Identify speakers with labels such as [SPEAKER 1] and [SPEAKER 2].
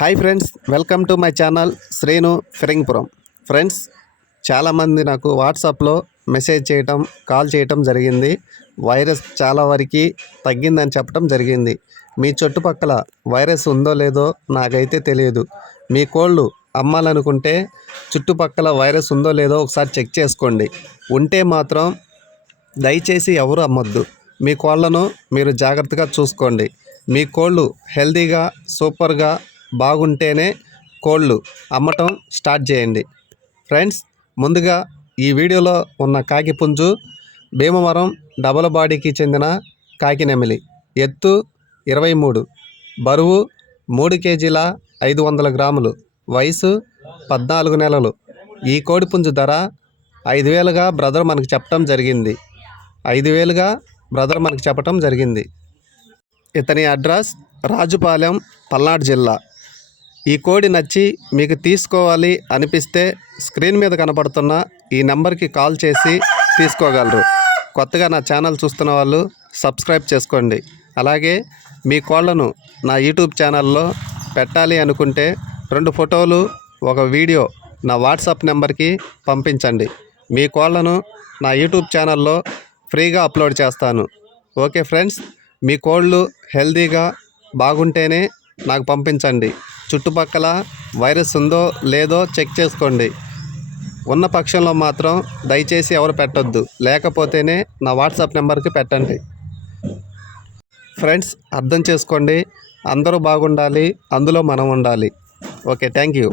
[SPEAKER 1] Hi friends welcome to my channel Shrenu Firingpuram. Friends చాలామంది నాకు వాట్సాప్లో మెసేజ్ చేయటం కాల్ చేయటం జరిగింది. వైరస్ చాలా వరకు తగ్గిందని చెప్పడం జరిగింది. మీ చుట్టుపక్కల వైరస్ ఉందో లేదో నాకైతే తెలియదు. మీ కోళ్ళు అమ్మాలనుకుంటే చుట్టుపక్కల వైరస్ ఉందో లేదో ఒకసారి చెక్ చేసుకోండి. ఉంటే మాత్రం దయచేసి ఎవరు అమ్మొద్దు. మీ కోళ్ళను మీరు జాగ్రత్తగా చూసుకోండి. మీ కోళ్ళు హెల్తీగా సూపర్గా బాగుంటేనే కోళ్ళు అమ్మటం స్టార్ట్ చేయండి. ఫ్రెండ్స్ ముందుగా ఈ వీడియోలో ఉన్న కాకి పుంజు భీమవరం డబల్ బాడీకి చెందిన కాకినెమిలి ఎత్తు ఇరవై మూడు బరువు మూడు కేజీల ఐదు వందల గ్రాములు వయసు పద్నాలుగు నెలలు. ఈ కోడిపుంజు ధర ఐదు వేలుగా బ్రదర్ మనకు చెప్పడం జరిగింది. ఐదు వేలుగా బ్రదర్ మనకు చెప్పటం జరిగింది. ఇతని అడ్రస్ రాజుపాలెం పల్నాడు జిల్లా. ఈ కోడి నచ్చి మీకు తీసుకోవాలి అనిపిస్తే స్క్రీన్ మీద కనపడుతున్న ఈ నెంబర్కి కాల్ చేసి తీసుకోగలరు. కొత్తగా నా ఛానల్ చూస్తున్న వాళ్ళు సబ్స్క్రైబ్ చేసుకోండి. అలాగే మీ కోళ్ళను నా యూట్యూబ్ ఛానల్లో పెట్టాలి అనుకుంటే రెండు ఫోటోలు ఒక వీడియో నా వాట్సాప్ నెంబర్కి పంపించండి. మీ కోళ్ళను నా యూట్యూబ్ ఛానల్లో ఫ్రీగా అప్లోడ్ చేస్తాను. ఓకే ఫ్రెండ్స్ మీ కోళ్ళు హెల్తీగా బాగుంటేనే నాకు పంపించండి. చుట్టుపక్కల వైరస్ ఉందో లేదో చెక్ చేసుకోండి. ఉన్న పక్షంలో మాత్రం దయచేసి ఎవరు పెట్టొద్దు. లేకపోతేనే నా వాట్సాప్ నెంబర్కి పెట్టండి. ఫ్రెండ్స్ అర్థం చేసుకోండి. అందరూ బాగుండాలి. అందులో మనం ఉండాలి. Okay thank you